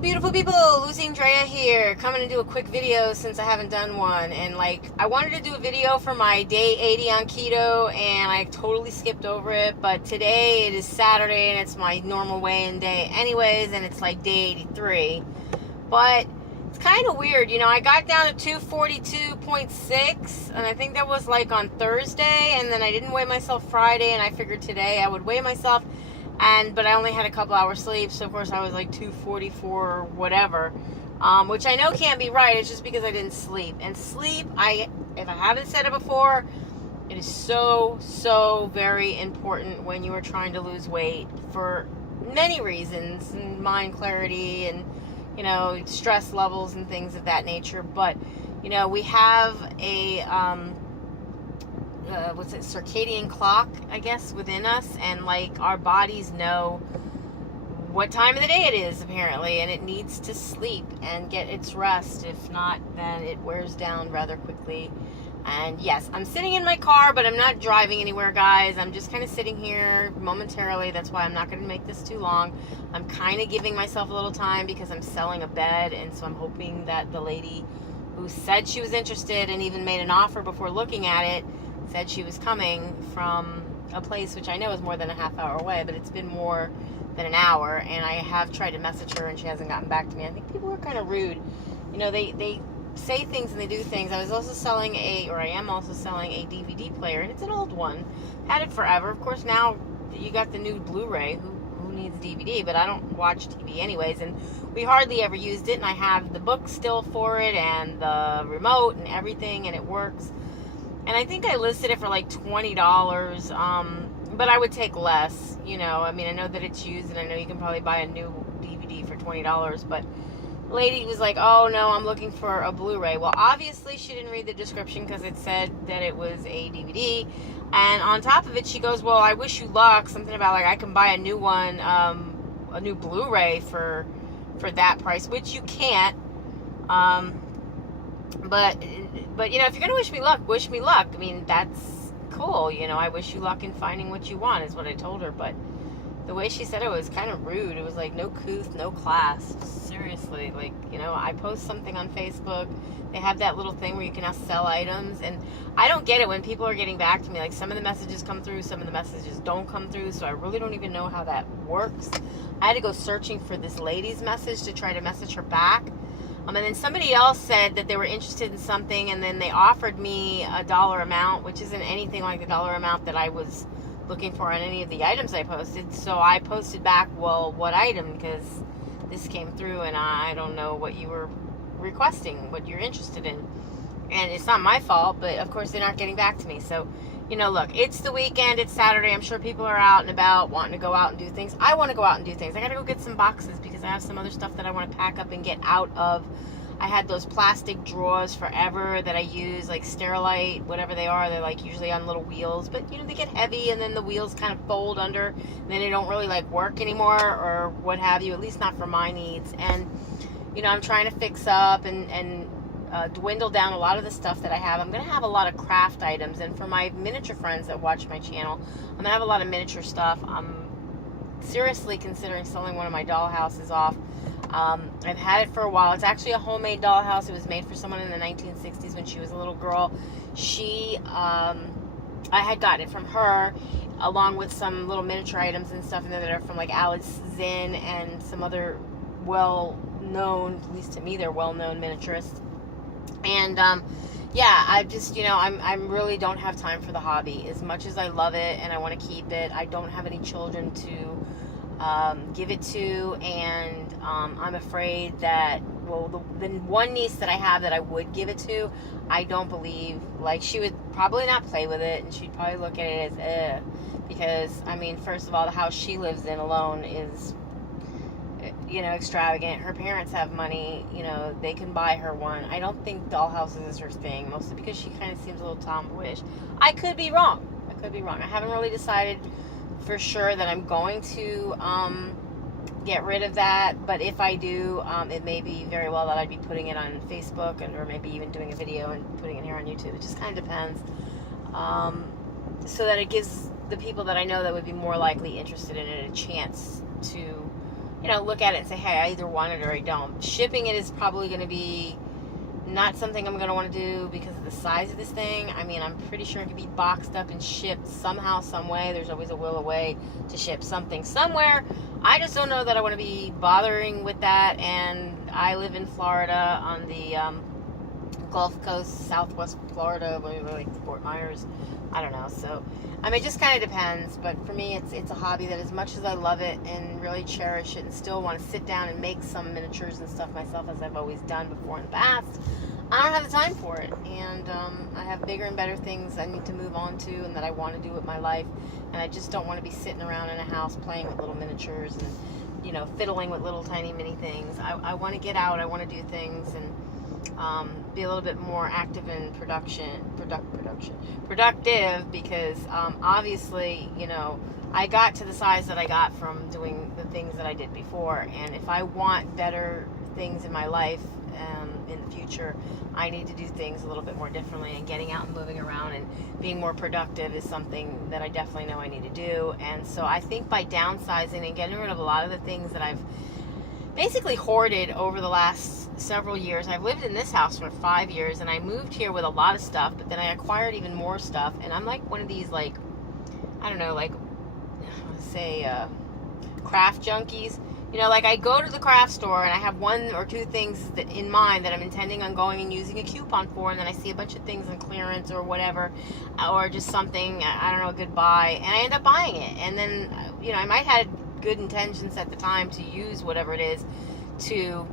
Beautiful people, Lucy Andrea here, coming to do a quick video since I haven't done one. And I wanted to do a video for my day 80 on keto, and I totally skipped over it. But today it is Saturday, and it's my normal weigh-in day anyways, and it's like day 83. But it's kind of weird, I got down to 242.6, and I think that was like on Thursday, and then I didn't weigh myself Friday, and I figured today I would weigh myself. But I only had a couple hours sleep, so of course I was like 244 or whatever, which I know can't be right. It's just because I didn't sleep. And sleep, if I haven't said it before, it is so very important when you are trying to lose weight for many reasons, and mind clarity and stress levels and things of that nature. But we have a circadian clock, I guess, within us, and our bodies know what time of the day it is, apparently, and it needs to sleep and get its rest. If not, then it wears down rather quickly. And yes, I'm sitting in my car, but I'm not driving anywhere, guys. I'm just kind of sitting here momentarily. That's why I'm not going to make this too long. I'm kind of giving myself a little time because I'm selling a bed, and so I'm hoping that the lady who said she was interested and even made an offer before looking at it said she was coming from a place which I know is more than a half hour away, but it's been more than an hour, and I have tried to message her and she hasn't gotten back to me. I think people are kind of rude. They say things and they do things. I am also selling a DVD player, and it's an old one. Had it forever. Of course, now you got the new Blu-ray. Who needs DVD? But I don't watch TV anyways, and we hardly ever used it, and I have the book still for it and the remote and everything, and it works. And I think I listed it for like $20, but I would take less, I know that it's used, and I know you can probably buy a new DVD for $20, but the lady was like, oh no, I'm looking for a Blu-ray. Well, obviously she didn't read the description because it said that it was a DVD, and on top of it she goes, well, I wish you luck, something about I can buy a new one, a new Blu-ray for that price, which you can't, but if you're going to wish me luck, wish me luck. I mean, that's cool. I wish you luck in finding what you want is what I told her. But the way she said it was kind of rude. It was like, no couth, no class. Seriously. I post something on Facebook. They have that little thing where you can now sell items. And I don't get it when people are getting back to me. Some of the messages come through, some of the messages don't come through. So I really don't even know how that works. I had to go searching for this lady's message to try to message her back. And then somebody else said that they were interested in something, and then they offered me a dollar amount, which isn't anything like the dollar amount that I was looking for on any of the items I posted. So I posted back, well, what item? Because this came through, and I don't know what you were requesting, what you're interested in. And it's not my fault, but of course they're not getting back to me. So, look, it's the weekend, it's Saturday. I'm sure people are out and about wanting to go out and do things. I want to go out and do things. I got to go get some boxes because I have some other stuff that I want to pack up and get out of. I had those plastic drawers forever that I use, like Sterilite, whatever they are. They're usually on little wheels, but they get heavy, and then the wheels kind of fold under, and then they don't really work anymore or what have you, at least not for my needs. And I'm trying to fix up and dwindle down a lot of the stuff that I have. I'm going to have a lot of craft items, and for my miniature friends that watch my channel, I'm going to have a lot of miniature stuff. I'm seriously considering selling one of my dollhouses off. I've had it for a while. It's actually a homemade dollhouse. It was made for someone in the 1960s when she was a little girl. I had gotten it from her, along with some little miniature items and stuff in there that are from Alice Zinn and some other well-known, at least to me, they're well-known miniaturists. And I just, I really don't have time for the hobby. As much as I love it and I want to keep it, I don't have any children to give it to, and I'm afraid that, the one niece that I have that I would give it to, I don't believe, she would probably not play with it, and she'd probably look at it as, because, first of all, the house she lives in alone is, extravagant. Her parents have money, they can buy her one. I don't think dollhouses is her thing, mostly because she kind of seems a little tomboyish. I could be wrong. I haven't really decided for sure that I'm going to get rid of that, but if I do, it may be very well that I'd be putting it on Facebook, or maybe even doing a video and putting it here on YouTube. It just kind of depends, so that it gives the people that I know that would be more likely interested in it a chance to look at it and say, hey, I either want it or I don't. Shipping it is probably going to be not something I'm going to want to do because of the size of this thing. I mean, I'm pretty sure it could be boxed up and shipped somehow, some way. There's always a way to ship something somewhere. I just don't know that I want to be bothering with that. And I live in Florida on the Gulf Coast, Southwest Florida, like Fort Myers. I don't know. So, I mean, it just kind of depends. But for me, it's a hobby that as much as I love it and really cherish it and still want to sit down and make some miniatures and stuff myself, as I've always done before in the past, I don't have the time for it. And I have bigger and better things I need to move on to and that I want to do with my life. And I just don't want to be sitting around in a house playing with little miniatures and, fiddling with little tiny mini things. I want to get out. I want to do things and be a little bit more active in productive, because obviously, I got to the size that I got from doing the things that I did before, and if I want better things in my life in the future, I need to do things a little bit more differently, and getting out and moving around and being more productive is something that I definitely know I need to do. And so I think by downsizing and getting rid of a lot of the things that I've basically hoarded over the last several years. I've lived in this house for 5 years, and I moved here with a lot of stuff, but then I acquired even more stuff, and I'm like one of these, like, I don't know, like, say, craft junkies. Like I go to the craft store and I have one or two things that in mind that I'm intending on going and using a coupon for, and then I see a bunch of things on clearance or whatever, or just something, I don't know, a good buy, and I end up buying it. And then, I might have good intentions at the time to use whatever it is to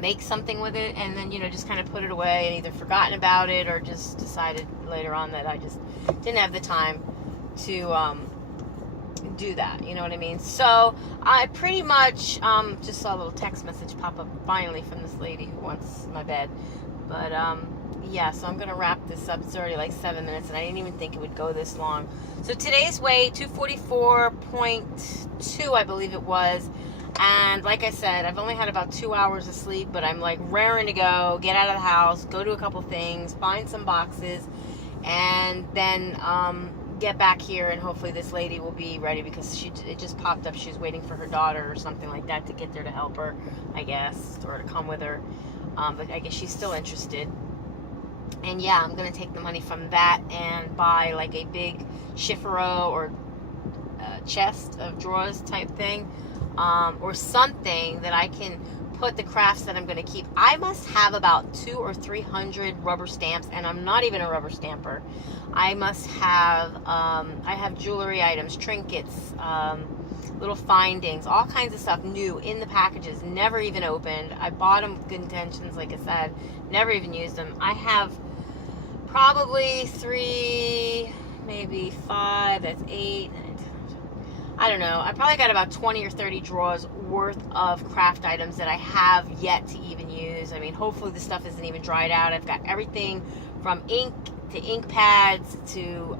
make something with it, and then just kind of put it away and either forgotten about it or just decided later on that I just didn't have the time to do that, you know what I mean? So I pretty much just saw a little text message pop up finally from this lady who wants my bed, but yeah, so I'm gonna wrap this up. It's already like 7 minutes and I didn't even think it would go this long. So today's weight 244.2, I believe it was. And like I said, I've only had about 2 hours of sleep, but I'm like raring to go, get out of the house, go do a couple things, find some boxes, and then get back here, and hopefully this lady will be ready, because it just popped up. She was waiting for her daughter or something like that to get there to help her, I guess, or to come with her. But I guess she's still interested. And yeah, I'm going to take the money from that and buy like a big chiffero or chest of drawers type thing, or something that I can put the crafts that I'm going to keep. I must have about 200 or 300 rubber stamps, and I'm not even a rubber stamper. I must have, I have jewelry items, trinkets, little findings, all kinds of stuff new in the packages, never even opened. I bought them with good intentions, like I said, never even used them. I have probably 3, maybe 5, that's 8, I don't know. I probably got about 20 or 30 drawers worth of craft items that I have yet to even use. I mean, hopefully the stuff isn't even dried out. I've got everything from ink to ink pads to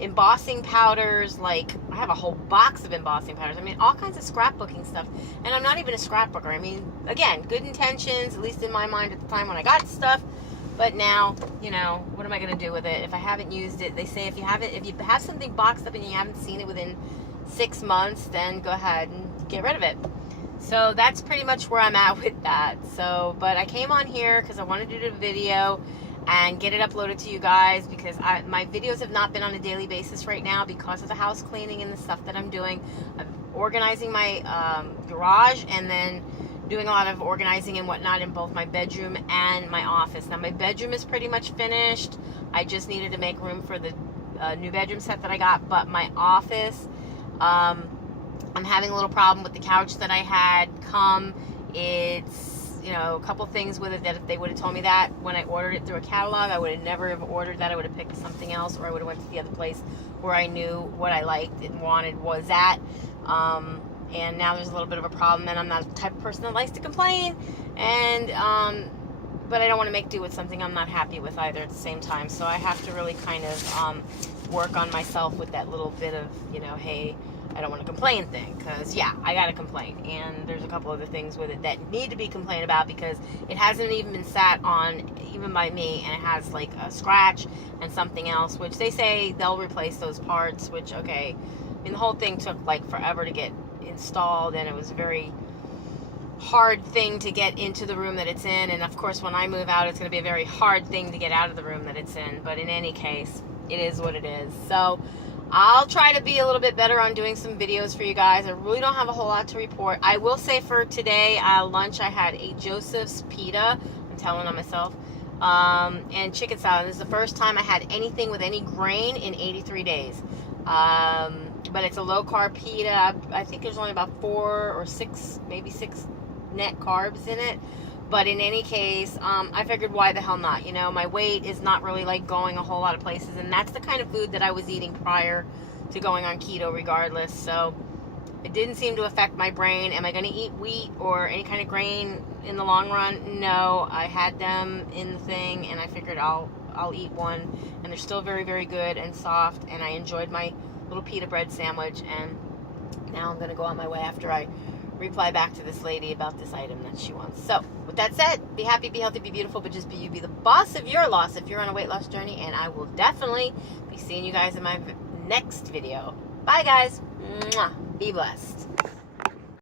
embossing powders. Like, I have a whole box of embossing powders. I mean, all kinds of scrapbooking stuff. And I'm not even a scrapbooker. I mean, again, good intentions, at least in my mind at the time when I got stuff. But now, what am I going to do with it if I haven't used it? They say if you have something boxed up and you haven't seen it within 6 months, then go ahead and get rid of it. So that's pretty much where I'm at with that. So, but I came on here because I wanted to do a video and get it uploaded to you guys, because my videos have not been on a daily basis right now because of the house cleaning and the stuff that I'm doing. I'm organizing my garage, and then doing a lot of organizing and whatnot in both my bedroom and my office. Now my bedroom is pretty much finished. I just needed to make room for the new bedroom set that I got. But my office, I'm having a little problem with the couch that I had come. It's, a couple things with it that if they would have told me that when I ordered it through a catalog, I would have never have ordered that. I would have picked something else, or I would have went to the other place where I knew what I liked and wanted was at. And now there's a little bit of a problem, and I'm not the type of person that likes to complain, and but I don't want to make do with something I'm not happy with either at the same time. So I have to really kind of work on myself with that little bit of, hey, I don't want to complain thing, because yeah, I gotta complain, and there's a couple other things with it that need to be complained about, because it hasn't even been sat on even by me, and it has like a scratch and something else, which they say they'll replace those parts, which, okay, I mean, the whole thing took like forever to get installed, and it was a very hard thing to get into the room that it's in. And of course, when I move out, it's going to be a very hard thing to get out of the room that it's in. But in any case, it is what it is. So I'll try to be a little bit better on doing some videos for you guys. I really don't have a whole lot to report. I will say for today, lunch, I had a Joseph's pita. I'm telling on myself. And chicken salad. This is the first time I had anything with any grain in 83 days. But it's a low-carb pita. I think there's only about 4 or 6, maybe 6 net carbs in it. But in any case, I figured why the hell not? You know, my weight is not really like going a whole lot of places, and that's the kind of food that I was eating prior to going on keto regardless. So it didn't seem to affect my brain. Am I going to eat wheat or any kind of grain in the long run? No, I had them in the thing, and I figured I'll eat one, and they're still very, very good and soft, and I enjoyed my little pita bread sandwich. And now I'm going to go on my way after I reply back to this lady about this item that she wants. So with that said, be happy, be healthy, be beautiful, but just be you. Be the boss of your loss if you're on a weight loss journey, and I will definitely be seeing you guys in my next video. Bye guys. Mwah. Be blessed.